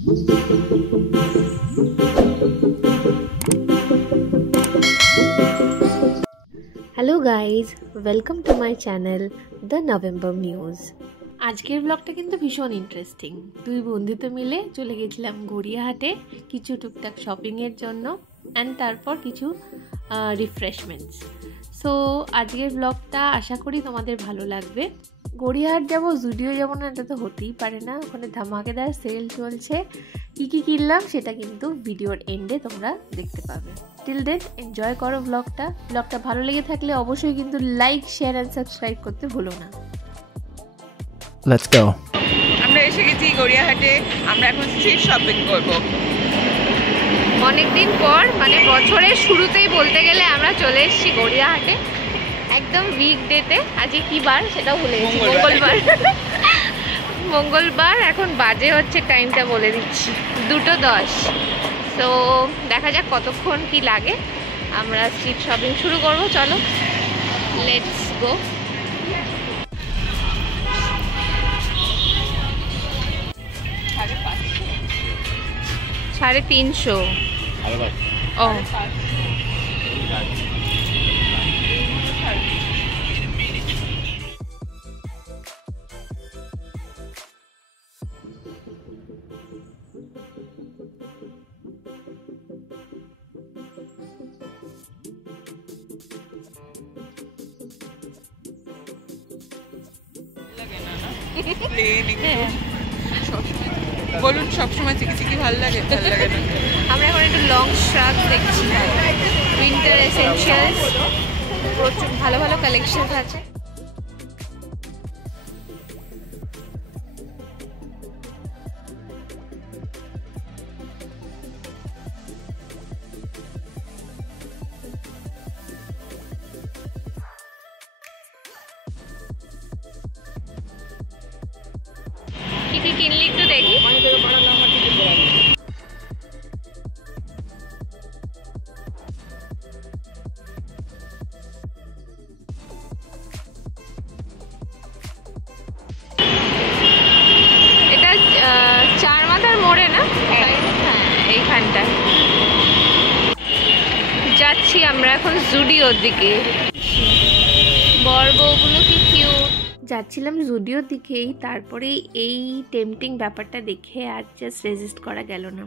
Hello guys, welcome to my channel the November news. আজকের ব্লগটা কিন্তু ভীষণ ইন্টারেস্টিং। দুই বন্ধুতে মিলে চলে গেছিলাম গড়িয়াহাটে কিছু টুকটাক শপিংয়ের জন্য অ্যান্ড তারপর কিছু রিফ্রেশমেন্টস। সো আজকের ব্লগটা আশা করি তোমাদের ভালো লাগবে। গড়িয়াহাট যাবো, জুডিও যাবো না, এটা তো হতেই পারে না। ওখানে ধামাকেদার সেল চলছে। কী কী কিনলাম সেটা কিন্তু ভিডিওর এন্ডে তোমরা দেখতে পাবে। টিল দেন এনজয় করো ব্লগটা ভালো লেগে থাকলে অবশ্যই কিন্তু লাইক, শেয়ার অ্যান্ড সাবস্ক্রাইব করতে ভুলো না। Let's go. আমরা এসে গেছি গড়িয়াহাটে। আমরা এখন স্ট্রিট শপিং করব। অনেকদিন পর, মানে বছরের শুরুতেই বলতে গেলে আমরা চলে এসেছি গড়িয়াহাটে, একদম উইকডেতে। আজকে কি বার সেটাও ভুলে গেছি, মঙ্গলবার। এখন বাজে হচ্ছে, টাইমটা বলে দিচ্ছি, 2:10। তো দেখা যাক কতক্ষণ কি লাগে। আমরা স্ট্রিট শপিং শুরু করব, চলো লেটস গো। $350। ও বলুন, সবসময় চিকি ভালো লাগে? ভালো লাগে না। আমরা এখন একটু লং শ্রাগ দেখছি, উইন্টার এসেনশিয়ালস, প্রচুর ভালো ভালো কালেকশন আছে। কি কি কিনলি একটু দেখি। এটা চার মাথার মোড়ে না? হ্যাঁ, এইখানটা যাচ্ছি আমরা এখন জুডিওর দিকে। বর বউগুলো কি কিউট। যাচ্ছিলাম জুডিওর দিকেই, তারপরে এই টেম্পটিং ব্যাপারটা দেখে আর জাস্ট রেজিস্ট করা গেল না।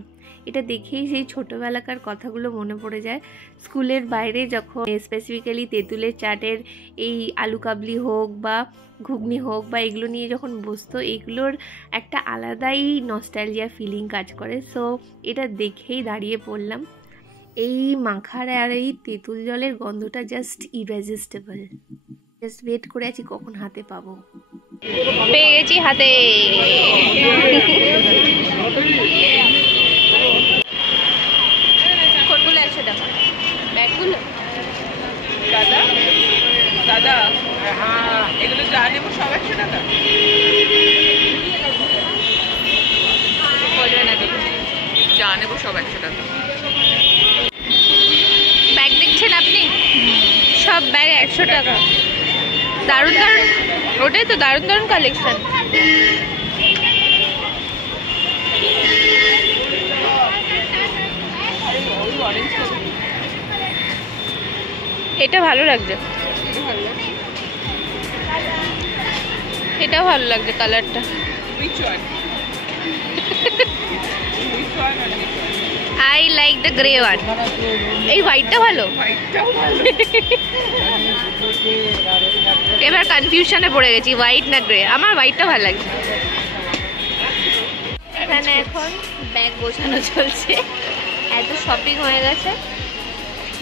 এটা দেখেই সেই ছোটোবেলাকার কথাগুলো মনে পড়ে যায়। স্কুলের বাইরে যখন স্পেসিফিক্যালি তেঁতুলের চাটের এই আলু কাবলি হোক বা ঘুগনি হোক বা এগুলো নিয়ে যখন বসতো, এগুলোর একটা আলাদাই নস্টালজিয়া ফিলিং কাজ করে। সো এটা দেখেই দাঁড়িয়ে পড়লাম। এই মাখার আর এই তেঁতুল জলের গন্ধটা জাস্ট ইরেজিস্টেবল। জাস্ট ওয়েট করে আছি কখন হাতে পাবো। পেয়ে গেছি হাতে। কোনগুলো 100 টাকা? ব্যাগগুলো দাদা দাদা, এগুলো যা নেবো সব 100 টাকা বলবে না দেখি। যা নেবো সব 100 টাকা। ব্যাগ দেখছেন আপনি? সব ব্যাগ 100 টাকা। দারুণ দারুণ, ওটাই তো দারুণ দারুণ কালেকশন। এটা ভালো লাগছে, এটাও ভালো লাগছে কালারটা। I like the grey one. এই হোয়াইটটা ভালো। এবার কনফিউশনে পড়ে গেছি, হোয়াইট না গ্রে। আমার হোয়াইটটা ভালো লাগছে। এখানে এখন ব্যাগ গোছানো চলছে, এত শপিং হয়ে গেছে,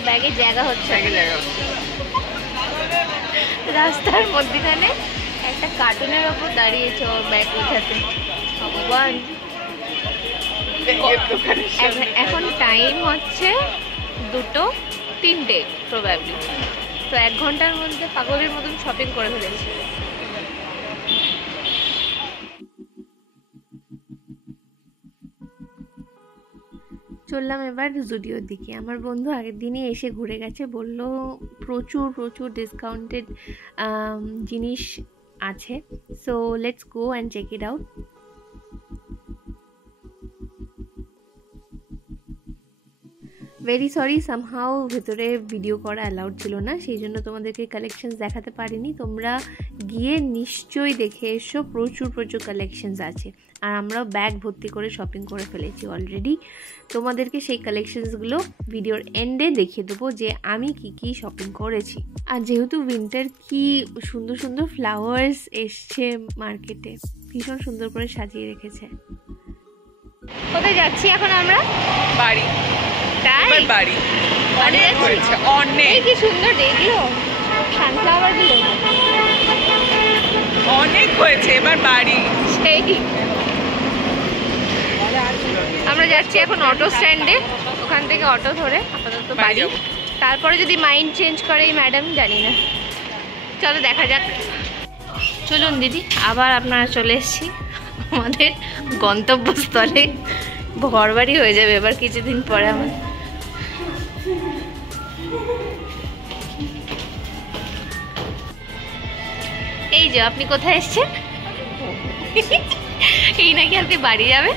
ব্যাগে জায়গা হচ্ছে। রাস্তার মধ্যখানে একটা কার্টুনের ওপর দাঁড়িয়েছে ওর ব্যাগ গোছাতে। ভগবান, এখন টাইম হচ্ছে 2:03 প্রবাবলি। তো 1 ঘন্টার মধ্যে পাগলের মতন শপিং করে ফেলেছি। চললাম এবার জুডিওর দিকে। আমার বন্ধু আগের দিনই এসে ঘুরে গেছে, বলল প্রচুর প্রচুর ডিসকাউন্টেড জিনিস আছে। So let's go and check it out. Very sorry, somehow ভেতরে ভিডিও করা অ্যালাউড ছিল না, সেই জন্য তোমাদেরকে কালেকশনস দেখাতে পারিনি। তোমরা গিয়ে নিশ্চয়ই দেখে এসো, প্রচুর প্রচুর কালেকশনস আছে। আর আমরাও ব্যাগ ভর্তি করে শপিং করে ফেলেছি অলরেডি। তোমাদেরকে সেই কালেকশনসগুলো ভিডিওর এন্ডে দেখিয়ে দেবো যে আমি কি কি শপিং করেছি। আর যেহেতু উইন্টার, কি সুন্দর সুন্দর ফ্লাওয়ার্স এসছে মার্কেটে, ভীষণ সুন্দর করে সাজিয়ে রেখেছে। কোথায় যাচ্ছি এখন আমরা? বাড়ি। তাই এবার বাড়ি অনেক হয়েছে, অনেক কি সুন্দর দেখলো সানফ্লাওয়ার গুলো, অনেক হয়েছে, এবার বাড়ি। সেই আমরা যাচ্ছি এখন অটো স্ট্যান্ডে, ওখান থেকে অটো ধরে আপাতত বাড়ি। তারপরে যদি মাইন্ড চেঞ্জ করে এই ম্যাডাম জানি না, চলো দেখা যাক। চলুন দিদি, আবার আপনারা চলে এসেছি আমাদের গন্তব্যস্থলে। ঘরবাড়ি হয়ে যাবে এবার কিছুদিন পরে আমার। এই যে আপনি কোথায় এসছেন? এই নাকি আপনি বাড়ি যাবেন?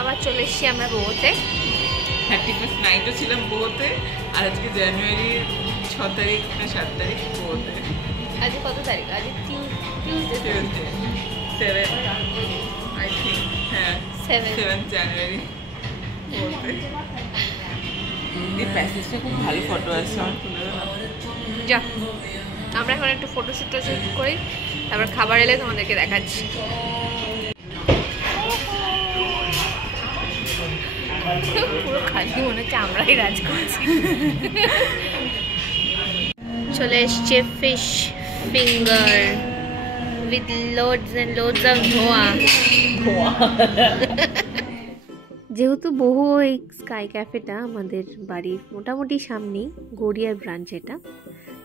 আবার চলে এসছি আমরা গোয়াতে। 31st নাইটও ছিলাম গোয়াতে, আর আজকে জানুয়ারির 6 তারিখ না 7 তারিখ গোয়াতে। আজ কত তারিখ? আজ টিউসডে, 7 আই থিঙ্ক, হ্যাঁ 7 জানুয়ারি গোয়াতে। এই প্যাসেজটা খুব ভালো ফটো আসছে, আমার তুলে দাও। যা, আমরা এখন একটু ফটোশুট করি, তারপর খাবার এলে তোমাদেরকে দেখাচ্ছি। পুরো খালি মনে হচ্ছে আমরাই রাজ করছি। চলে এসছে fish finger with loads and loads of ধোয়া। যেহেতু বহু এই স্কাই ক্যাফেটা আমাদের বাড়ির মোটামুটি সামনেই, গড়িয়ার ব্রাঞ্চ এটা,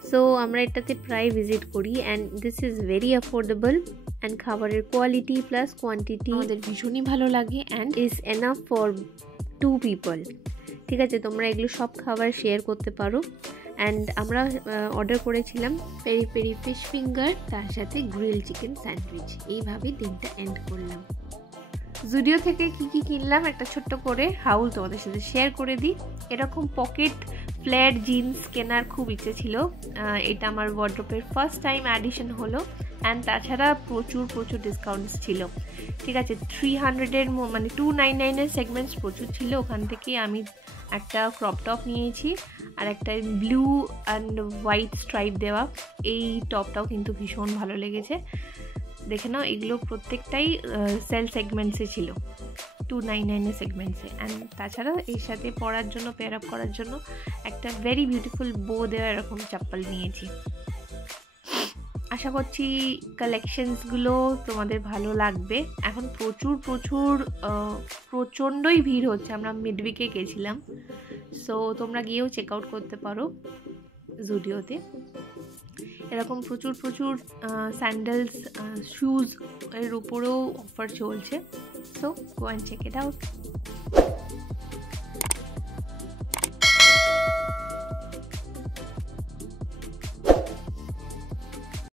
সো আমরা এটাতে প্রায় ভিজিট করি। And this is very affordable, and খাবারের কোয়ালিটি প্লাস কোয়ান্টিটি আমাদের ভীষণই ভালো লাগে, and is enough for 2 people। ঠিক আছে, তোমরা এগুলো সব খাবার শেয়ার করতে পারো। অ্যান্ড আমরা অর্ডার করেছিলাম পেরি পেরি ফিশ ফিঙ্গার, তার সাথে গ্রিল চিকেন স্যান্ডউইচ। এইভাবেই দিনটা এন্ড করলাম। জুডিও থেকে কি কি কিনলাম একটা ছোট্ট করে হাউল তোমাদের সাথে শেয়ার করে দিই। এরকম পকেট ফ্ল্যাট জিন্স কেনার খুব ইচ্ছে ছিল, এটা আমার ওয়ার্ড্রোপের ফার্স্ট টাইম অ্যাডিশন হলো। অ্যান্ড তাছাড়া প্রচুর প্রচুর ডিসকাউন্টস ছিল। ঠিক আছে, 300-এর মানে 299-এর সেগমেন্টস প্রচুর ছিল। ওখান থেকে আমি একটা ক্রপ টপ নিয়েছি, আর একটা ব্লু অ্যান্ড হোয়াইট স্ট্রাইপ দেওয়া এই টপটাও কিন্তু ভীষণ ভালো লেগেছে। দেখে নাও, এগুলো প্রত্যেকটাই সেল সেগমেন্টসে ছিল, 299-এর সেগমেন্টসে। অ্যান্ড তাছাড়া এর সাথে পরার জন্য, পেয়ার আপ করার জন্য একটা ভেরি বিউটিফুল বো দেওয়া এরকম চপ্পল নিয়েছি। আশা করছি কালেকশনসগুলো তোমাদের ভালো লাগবে। এখন প্রচণ্ডই ভিড় হচ্ছে, আমরা মিডউইকে গেছিলাম, সো তোমরা গিয়েও চেক আউট করতে পারো জুডিওতে। এরকম প্রচুর স্যান্ডেলস, শুজ এর উপরেও অফার চলছে, so go and check it out.